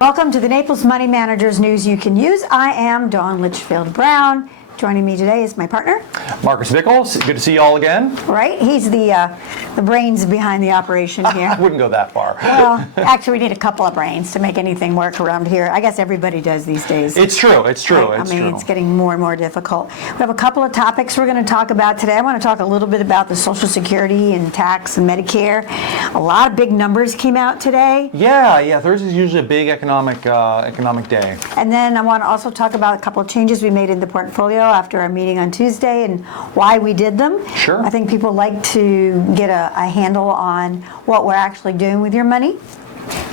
Welcome to the Naples Money Managers News You Can Use. I am Dawn Litchfield Brown. Joining me today is my partner, Marcus Nichols. Good to see you all again. Right, he's the brains behind the operation here. I wouldn't go that far. Well, actually, we need a couple of brains to make anything work around here. I guess everybody does these days. It's true. It's true. I mean, it's getting more and more difficult. We have a couple of topics we're going to talk about today. I want to talk a little bit about the Social Security and tax and Medicare. A lot of big numbers came out today. Yeah. Thursday is usually a big economic day. And then I want to also talk about a couple of changes we made in the portfolio after our meeting on Tuesday and why we did them. Sure. I think people like to get a handle on what we're actually doing with your money.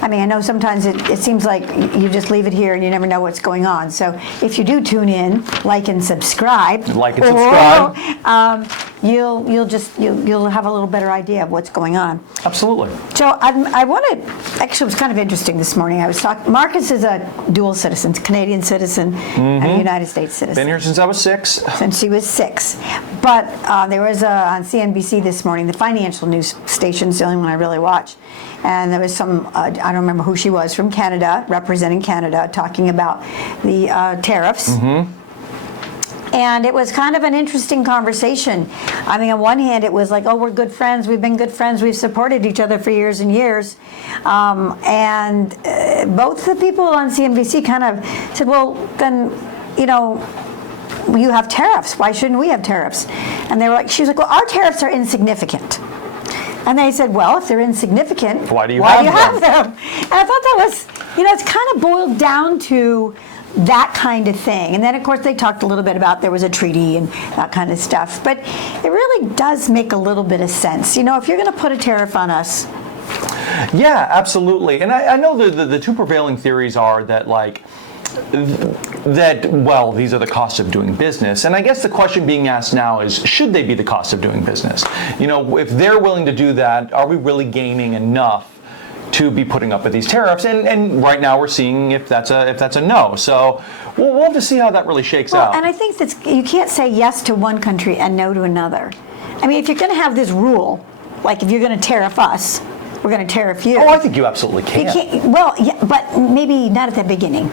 I mean, I know sometimes it seems like you just leave it here and you never know what's going on. So if you do tune in, like and subscribe, you'll have a little better idea of what's going on. Absolutely. So I wanted, actually, it was kind of interesting this morning. I was talking, Marcus is a dual citizen, Canadian citizen and a United States citizen. Been here since I was 6. Since he was 6. But there was on CNBC this morning, the financial news station's the only one I really watch. And there was some, I don't remember who she was, from Canada, representing Canada, talking about the tariffs. And it was kind of an interesting conversation. I mean, on one hand, it was like, oh, we're good friends. We've been good friends. We've supported each other for years and years. And both the people on CNBC kind of said, well, then, you have tariffs. Why shouldn't we have tariffs? And they were like, she was like, well, our tariffs are insignificant. And they said, well, if they're insignificant, why do you have them? And I thought that was, it's kind of boiled down to that kind of thing. And then, of course, they talked a little bit about there was a treaty and that kind of stuff. But it really does make a little bit of sense. If you're going to put a tariff on us. Yeah, absolutely. And I know the two prevailing theories are that, these are the costs of doing business. And I guess the question being asked now is, should they be the cost of doing business? If they're willing to do that, are we really gaining enough to be putting up with these tariffs? And right now we're seeing if that's a no. So we'll have to see how that really shakes out. And I think that you can't say yes to one country and no to another. I mean, if you're going to have this rule, like if you're going to tariff us, we're going to tariff you. Oh, I think you absolutely can. You can't, well, yeah, but maybe not at the beginning.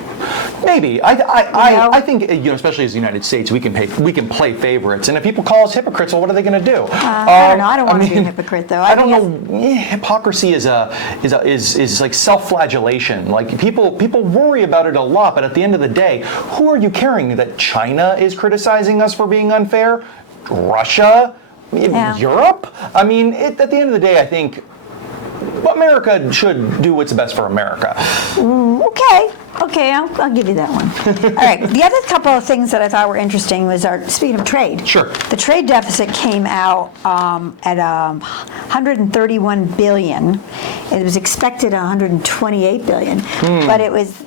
Maybe. I think, especially as the United States, we can play favorites. And if people call us hypocrites, well, what are they going to do? I don't know. I don't want to be a hypocrite, though. I don't know. Hypocrisy is like self-flagellation. Like people worry about it a lot, but at the end of the day, who are you caring that China is criticizing us for being unfair? Russia? Yeah. Europe? I mean, at the end of the day, I think America should do what's best for America. Okay, I'll give you that one. All right, the other couple of things that I thought were interesting was speaking of trade. Sure. The trade deficit came out at 131 billion. It was expected 128 billion, but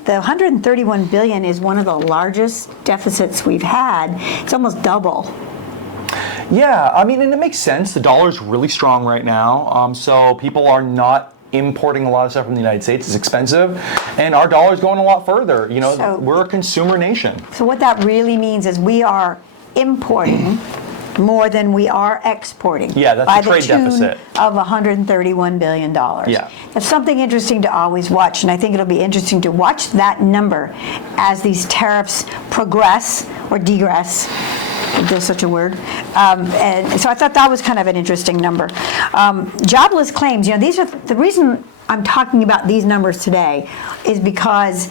the 131 billion is one of the largest deficits we've had. It's almost double. Yeah, I mean, and it makes sense. The dollar's really strong right now, so people are not importing a lot of stuff from the United States. It's expensive, and our dollar's going a lot further. We're a consumer nation. So what that really means is we are importing more than we are exporting. Yeah, that's the trade deficit of $131 billion. Yeah. That's something interesting to always watch, and I think it'll be interesting to watch that number as these tariffs progress or degress. If there's such a word. And so I thought that was kind of an interesting number. Jobless claims, these are the reason I'm talking about these numbers today is because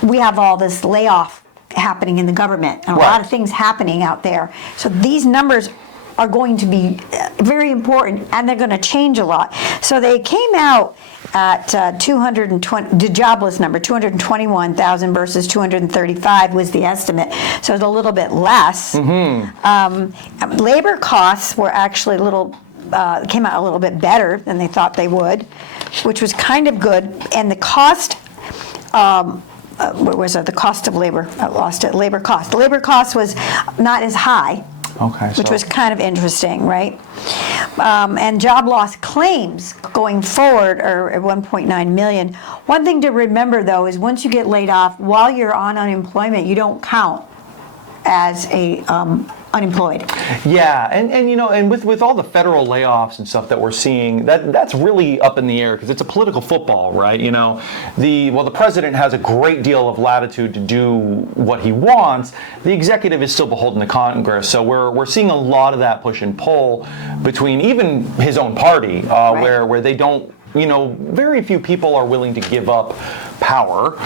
we have all this layoff happening in the government and a lot of things happening out there. So these numbers are going to be very important, and they're going to change a lot. So they came out at 220, the jobless number, 221,000 versus 235 was the estimate. So it's a little bit less. Labor costs were actually came out a little bit better than they thought they would, which was kind of good. And the cost, what was it? The cost of labor, I lost it, labor cost. The labor cost was not as high. Which was kind of interesting, right? And job loss claims going forward are at 1.9 million. One thing to remember, though, is once you get laid off, while you're on unemployment, you don't count as a unemployed. Yeah, and you know, and with all the federal layoffs and stuff that we're seeing, that's really up in the air because it's a political football, right? You know, the president has a great deal of latitude to do what he wants. The executive is still beholden to Congress, so we're seeing a lot of that push and pull between even his own party, Right. where they don't. You know, very few people are willing to give up power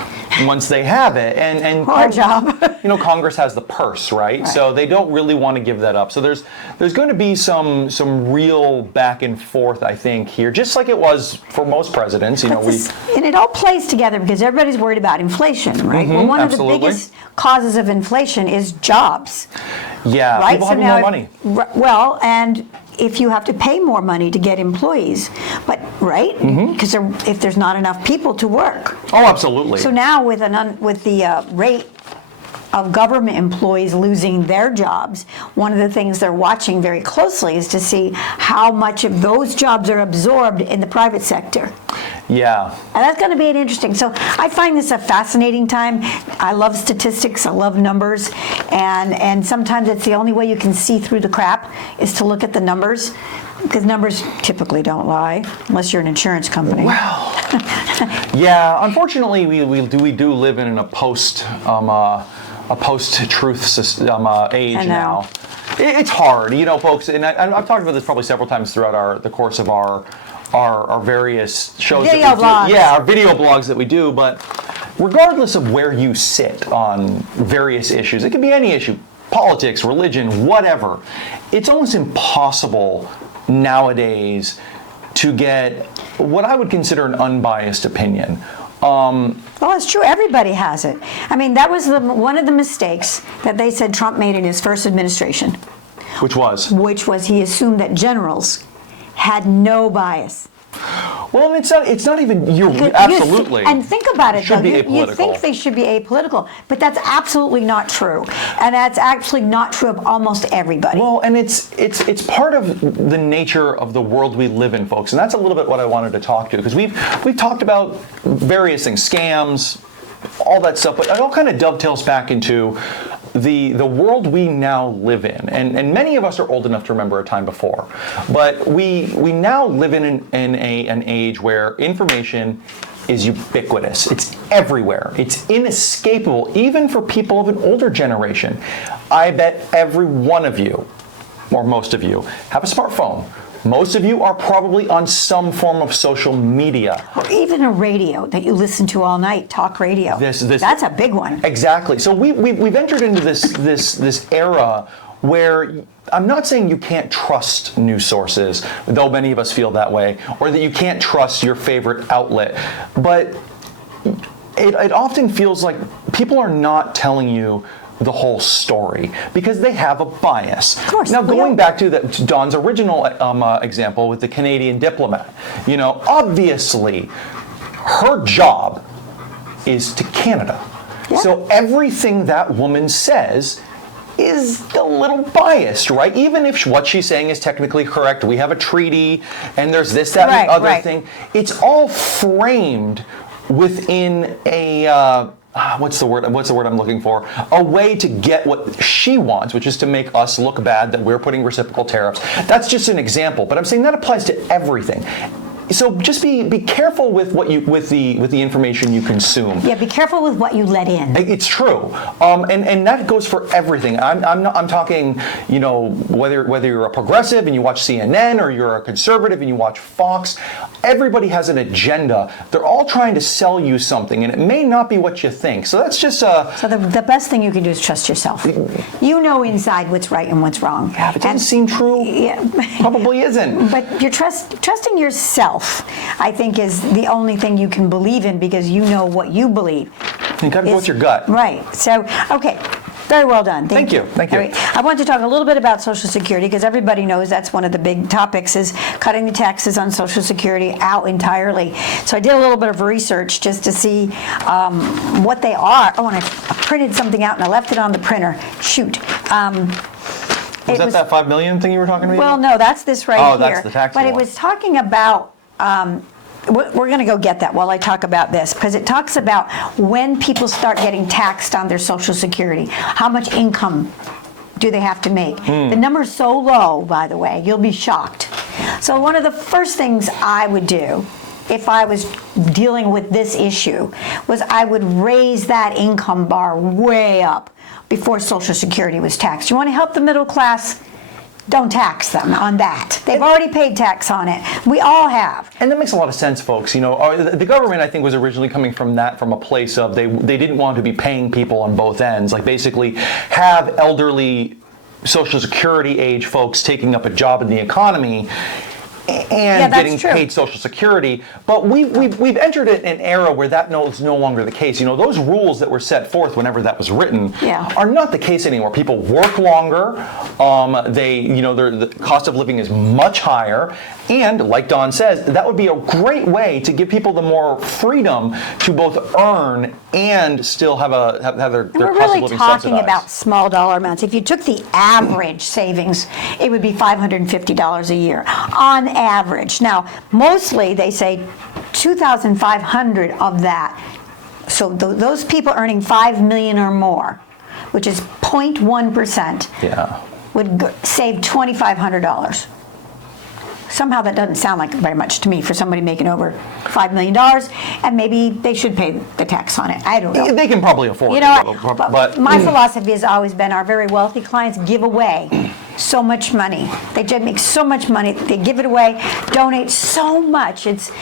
once they have it, and Hard job. you know, Congress has the purse, right? So they don't really want to give that up. So there's going to be some real back and forth, I think, here, just like it was for most presidents. You know, And it all plays together because everybody's worried about inflation, right? Well, one of the absolutely. biggest causes of inflation is jobs, yeah, right? people having more money. Well, and if you have to pay more money to get employees, but right? Because if there's not enough people to work. Oh, absolutely. So now with the rate of government employees losing their jobs, one of the things they're watching very closely is to see how much of those jobs are absorbed in the private sector. Yeah. And that's going to be an interesting. So I find this a fascinating time. I love statistics. I love numbers, and sometimes it's the only way you can see through the crap is to look at the numbers, because numbers typically don't lie unless you're an insurance company. Well, yeah. Unfortunately, we do live in a post-truth age I know. now. It's hard, you know, folks, and I've talked about this probably several times throughout the course of our various shows. Video that we blogs. do. Yeah, our video blogs that we do. But regardless of where you sit on various issues, it can be any issue, politics, religion, whatever. It's almost impossible nowadays to get what I would consider an unbiased opinion. Well, it's true. Everybody has it. I mean, that was one of the mistakes that they said Trump made in his first administration, Which was? which was he assumed that generals had no bias. Well, it's not even, absolutely. And think about it, Should though. be You apolitical. think they should be apolitical, but that's absolutely not true. And that's actually not true of almost everybody. Well, and it's part of the nature of the world we live in, folks, and that's a little bit what I wanted to talk to, because we've talked about various things, scams, all that stuff, but it all kind of dovetails back into the world we now live in, and many of us are old enough to remember a time before, but we now live in an age where information is ubiquitous. It's everywhere. It's inescapable, even for people of an older generation. I bet every one of you, or most of you, have a smartphone. Most of you are probably on some form of social media. Or even a radio that you listen to all night, talk radio. That's a big one. Exactly. So we've entered into this era where I'm not saying you can't trust news sources, though many of us feel that way, or that you can't trust your favorite outlet, but it often feels like people are not telling you the whole story because they have a bias. Of course. Now, going back to Don's original example with the Canadian diplomat, you know, obviously her job is to Canada. Yeah. So everything that woman says is a little biased, right? Even if what she's saying is technically correct, we have a treaty and there's this, that, and the other thing. It's all framed within a what's the word I'm looking for? A way to get what she wants, which is to make us look bad that we're putting reciprocal tariffs. That's just an example, but I'm saying that applies to everything. So just be careful with with the information you consume. Yeah, be careful with what you let in. It's true, and that goes for everything. I'm talking, you know, whether you're a progressive and you watch CNN or you're a conservative and you watch Fox. Everybody has an agenda. They're all trying to sell you something, and it may not be what you think. So that's just So the best thing you can do is trust yourself. You know inside what's right and what's wrong. Yeah, if it doesn't seem true, Yeah. probably isn't. But you're trusting yourself, I think, is the only thing you can believe in because you know what you believe. You got to go with your gut. Right. So, okay. Very well done. Thank you. Thank you. All right. I want to talk a little bit about Social Security because everybody knows that's one of the big topics is cutting the taxes on Social Security out entirely. So I did a little bit of research just to see what they are. Oh, and I printed something out and I left it on the printer. Shoot. Was that $5 million thing you were talking about? Well, no, that's this right here. Oh, that's the tax But law. it was talking about, we're going to go get that while I talk about this, because it talks about when people start getting taxed on their Social Security, how much income do they have to make? The number's so low, by the way, you'll be shocked. So one of the first things I would do if I was dealing with this issue was I would raise that income bar way up before Social Security was taxed. You want to help the middle class? Don't tax them on that. They've already paid tax on it. We all have. And that makes a lot of sense, folks. You know, the government, I think, was originally coming from a place of they didn't want to be paying people on both ends. Like, basically have elderly Social Security age folks taking up a job in the economy and getting paid Social Security. But we've entered an era where that is no longer the case. You know, those rules that were set forth whenever that was written are not the case anymore. People work longer. The cost of living is much higher. And like Dawn says, that would be a great way to give people the more freedom to both earn and still have their cost of living subsidized. We're really talking about small dollar amounts. If you took the average savings, it would be $550 a year on average. Now, mostly they say $2,500 of that. So those people earning $5 million or more, which is 0.1%, would save $2,500. Somehow that doesn't sound like very much to me for somebody making over $5 million, and maybe they should pay the tax on it. I don't know. They can probably afford it. But my philosophy has always been our very wealthy clients give away so much money. They just make so much money. They give it away, donate so much. It's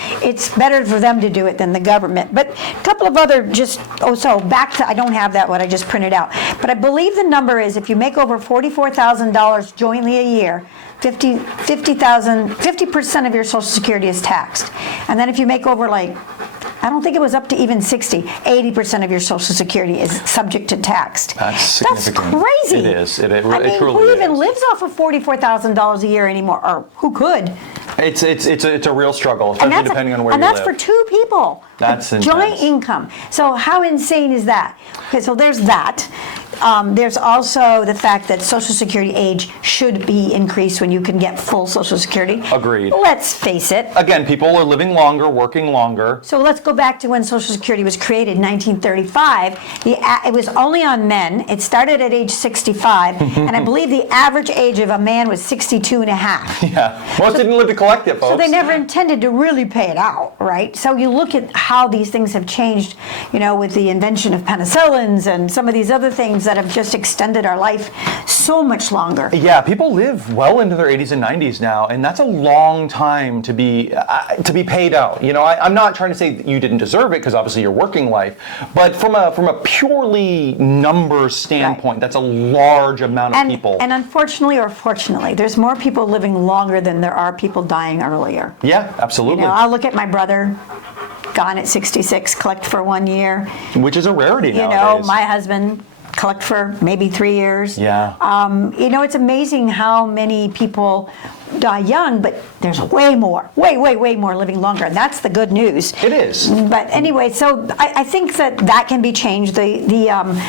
better for them to do it than the government. But a couple of other back to, I don't have that what I just printed out. But I believe the number is if you make over $44,000 jointly a year, 50% of your Social Security is taxed. And then if you make over I don't think it was up to even 80% of your Social Security is subject to tax. That's significant. That's crazy. It is. It truly is. Who even lives off of $44,000 a year anymore? Or who could? It's a real struggle, especially depending on where you live. And that's for two people. That's intense. Joint income. So how insane is that? Okay, so there's that. There's also the fact that Social Security age should be increased when you can get full Social Security. Agreed. Let's face it. Again, people are living longer, working longer. So let's go back to when Social Security was created in 1935. It was only on men. It started at age 65, and I believe the average age of a man was 62 and a half. Yeah, most didn't live to collect it, folks. So they never intended to really pay it out, right? So you look at how these things have changed, with the invention of penicillins and some of these other things that have just extended our life so much longer. Yeah, people live well into their 80s and 90s now, and that's a long time to be paid out. I'm not trying to say that you didn't deserve it, because obviously your working life, but from a purely numbers standpoint, that's a large amount of people. And unfortunately or fortunately, there's more people living longer than there are people dying earlier. Yeah, absolutely. I'll look at my brother, gone at 66, collect for 1 year. Which is a rarity nowadays. My husband collect for maybe 3 years. Yeah. It's amazing how many people die young, but there's way more living longer, and that's the good news. It is. But anyway, so I think that can be changed. The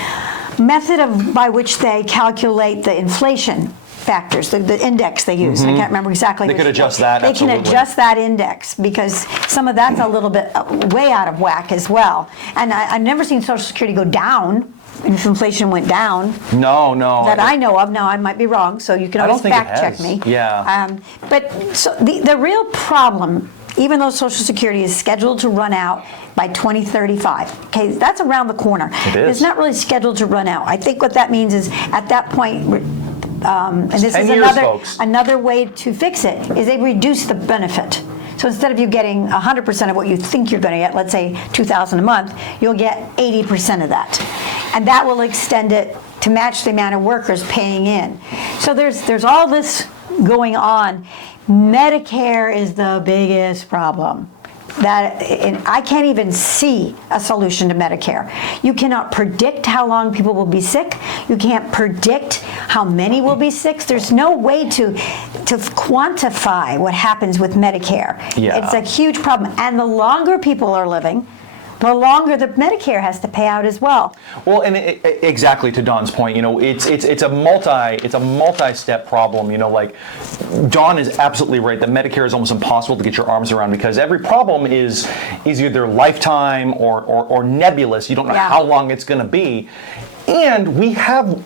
method by which they calculate the inflation factors, the index they use. I can't remember exactly. They could adjust that. They can adjust that index, because some of that's a little bit way out of whack as well. And I've never seen Social Security go down. If inflation went down. No. That I know of. Now, I might be wrong, so you can always fact check me. Yeah. But so the real problem, even though Social Security is scheduled to run out by 2035, okay, that's around the corner. It is. It's not really scheduled to run out. I think what that means is at that point, and this is another way to fix it, is they reduce the benefit. So instead of you getting 100% of what you think you're going to get, let's say $2,000 a month, you'll get 80% of that. And that will extend it to match the amount of workers paying in. So there's all this going on. Medicare is the biggest problem. And I can't even see a solution to Medicare. You cannot predict how long people will be sick. You can't predict how many will be sick. There's no way to quantify what happens with Medicare. Yeah. It's a huge problem. And the longer people are living, the longer the Medicare has to pay out as well. Well, and exactly to Dawn's point, it's a multi-step problem. Like Dawn is absolutely right that Medicare is almost impossible to get your arms around, because every problem is either lifetime or nebulous. You don't know how long it's going to be. And we have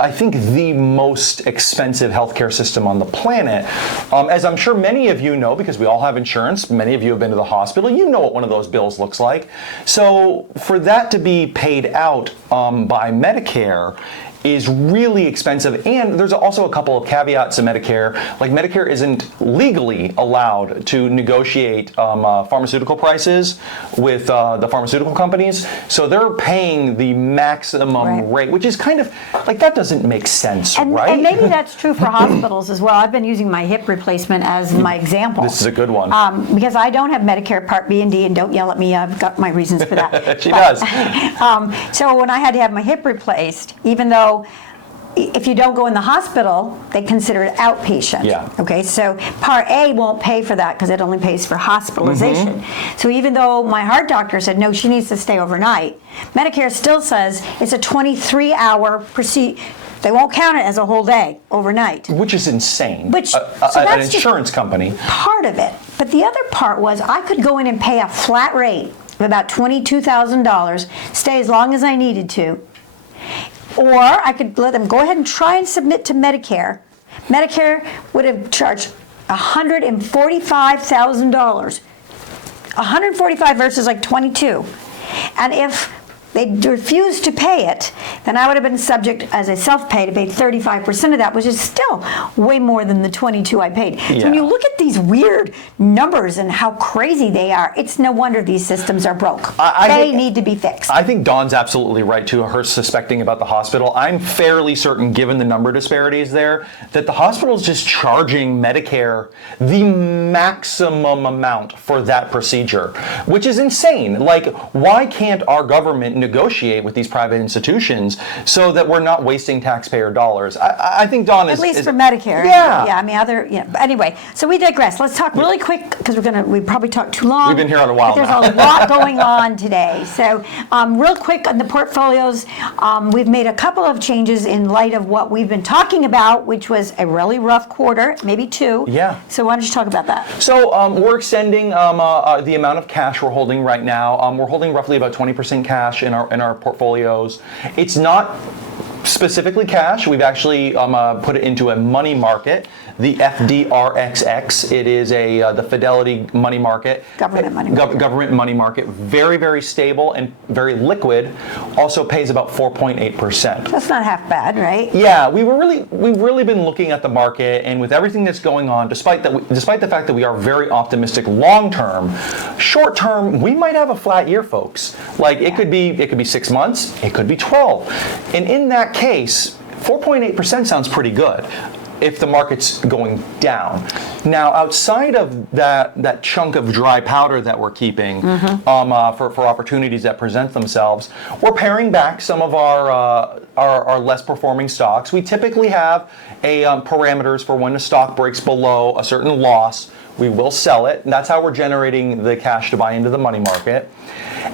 I think, the most expensive healthcare system on the planet. As I'm sure many of you know, because we all have insurance, many of you have been to the hospital, you know what one of those bills looks like. So for that to be paid out by Medicare is really expensive, and there's also a couple of caveats to Medicare. Like, Medicare isn't legally allowed to negotiate pharmaceutical prices with the pharmaceutical companies, so they're paying the maximum rate, which is kind of like, that doesn't make sense, right? And maybe that's true for hospitals as well. I've been using my hip replacement as my example. This is a good one. Because I don't have Medicare Part B and D, and don't yell at me, I've got my reasons for that. She does. So when I had to have my hip replaced, even though if you don't go in the hospital, they consider it outpatient. Yeah. Okay, so Part A won't pay for that because it only pays for hospitalization. So even though my heart doctor said, no, she needs to stay overnight, Medicare still says it's a 23-hour procedure. They won't count it as a whole day overnight. Which is insane. Which, so an that's insurance company. Part of it. But the other part was I could go in and pay a flat rate of about $22,000, stay as long as I needed to, or I could let them go ahead and try and submit to Medicare. Medicare would have charged $145,000. 145 versus like 22. And if they refused to pay it, then I would have been subject as a self-pay to pay 35% of that, which is still way more than the 22 I paid. So when you look at these weird numbers and how crazy they are, it's no wonder these systems are broke. They need to be fixed. I think Dawn's absolutely right to her suspecting about the hospital. I'm fairly certain, given the number disparities there, that the hospital is just charging Medicare the maximum amount for that procedure, which is insane. Like, why can't our government negotiate with these private institutions so that we're not wasting taxpayer dollars? I think Dawn is... At least for Medicare. Yeah. Yeah, I mean, but anyway, so we digress. Let's talk really quick, because we probably talked too long. We've been here on a while There's now. a lot going on today. So real quick on the portfolios, we've made a couple of changes in light of what we've been talking about, which was a really rough quarter, maybe two. Yeah. So why don't you talk about that? So we're extending the amount of cash we're holding right now. We're holding roughly about 20% cash in our portfolios. It's not specifically cash. We've actually put it into a money market, the FDRXX. It is the Fidelity money market. Government money market. Government money market. Very, very stable and very liquid. Also pays about 4.8%. That's not half bad, right? Yeah, we've really been looking at the market, and with everything that's going on, despite the fact that we are very optimistic long term, short term we might have a flat year, folks. Like, it could be 6 months, it could be 12, and in that case, 4.8% sounds pretty good if the market's going down. Now, outside of that chunk of dry powder that we're keeping for opportunities that present themselves, we're paring back some of our less performing stocks. We typically have parameters for when a stock breaks below a certain loss, we will sell it, and that's how we're generating the cash to buy into the money market.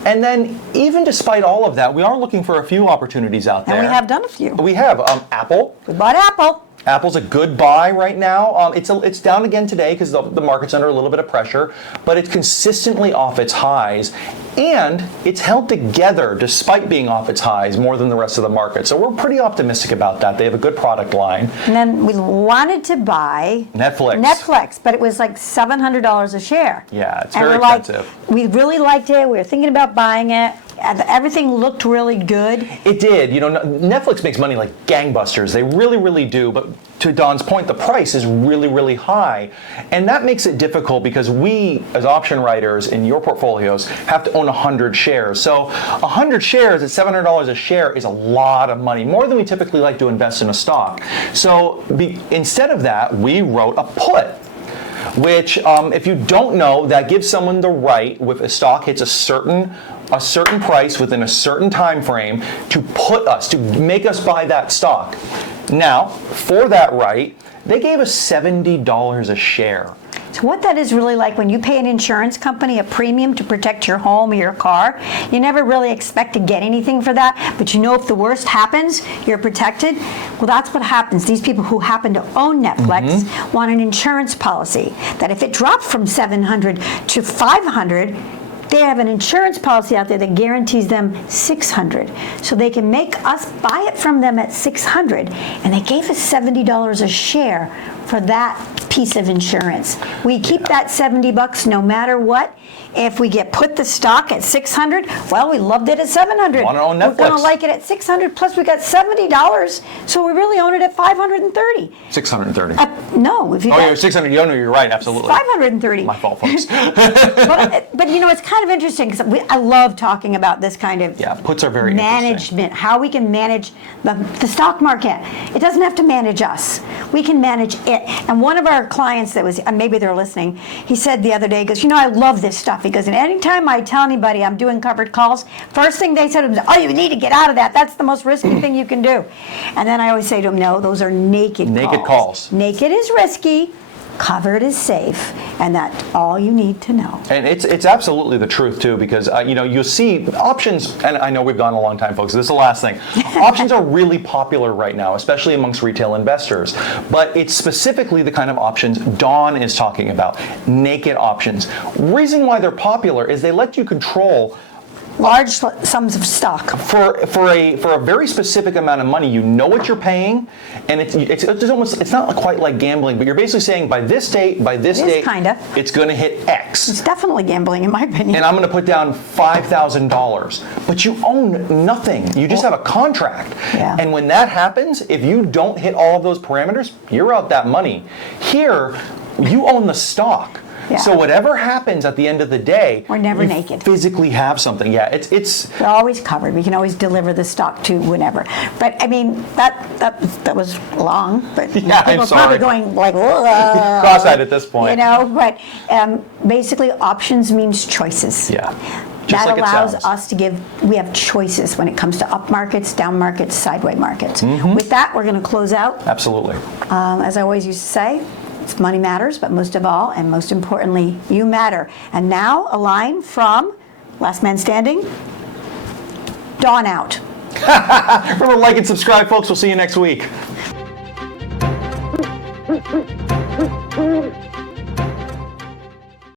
And then, even despite all of that, we are looking for a few opportunities out there. And we have done a few. We have Apple. We bought Apple. Apple's a good buy right now. It's down again today because the market's under a little bit of pressure, but it's consistently off its highs, and it's held together despite being off its highs more than the rest of the market. So we're pretty optimistic about that. They have a good product line. And then we wanted to buy Netflix, but it was like $700 a share. Yeah, it's and very we're expensive. We really liked it. We were thinking about buying it. Everything looked really good. It did. You know, Netflix makes money like gangbusters. They really, really do. But to Dawn's point, the price is really, really high. And that makes it difficult because we, as option writers in your portfolios, have to own 100 shares. So 100 shares at $700 a share is a lot of money, more than we typically like to invest in a stock. So instead of that, we wrote a put, which, if you don't know, that gives someone the right, if a stock hits a certain price within a certain time frame, to make us buy that stock. Now, for that right, they gave us $70 a share. So what that is really like, when you pay an insurance company a premium to protect your home or your car, you never really expect to get anything for that, but you know if the worst happens, you're protected. Well, that's what happens. These people who happen to own Netflix want an insurance policy that if it dropped from $700 to $500, they have an insurance policy out there that guarantees them $600. So they can make us buy it from them at $600, and they gave us $70 a share for that piece of insurance. We keep that $70 no matter what. If we get put the stock at $600, well, we loved it at $700. Want to own We're going to Netflix. like it at $600, plus we got $70, so we really own it at $530. 630. No, if you Oh, got you're 600. You know, you're right. Absolutely. 530. My fault, folks. But you know, it's kind of interesting because I love talking about this kind of Yeah, puts are very interesting. management, how we can manage the stock market. It doesn't have to manage us. We can manage it. And one of our clients that was, and maybe they're listening, he said the other day, he goes, you know, I love this stuff. He goes, and anytime I tell anybody I'm doing covered calls, first thing they said was, oh, you need to get out of that. That's the most risky thing you can do. And then I always say to them, no, those are naked calls. Naked calls. Naked is risky. Covered is safe, and that's all you need to know. And it's absolutely the truth too, because you know, you'll see options, and I know we've gone a long time, folks. This is the last thing. Options are really popular right now, especially amongst retail investors. But it's specifically the kind of options Dawn is talking about, naked options. Reason why they're popular is they let you control Large sums of stock. for a very specific amount of money. You know what you're paying, and it's not quite like gambling, but you're basically saying by this date, kinda. it's going to hit X. It's definitely gambling, in my opinion. And I'm going to put down $5,000. But you own nothing. You just have a contract. Yeah. And when that happens, if you don't hit all of those parameters, you're out that money. Here, you own the stock. Yeah. So whatever happens at the end of the day, We're never you naked. physically have something. Yeah, it's We're always covered. We can always deliver the stock to whenever. But I mean, that was long. But Yeah, I'm people are sorry. probably going like, cross-eyed at this point. you know. But basically, options means choices. Yeah. Just That like it allows sounds. us to we have choices when it comes to up markets, down markets, sideways markets. Mm-hmm. With that, we're going to close out. Absolutely. As I always used to say, it's money matters, but most of all, and most importantly, you matter. And now, a line from Last Man Standing, Dawn out. Remember, like and subscribe, folks. We'll see you next week.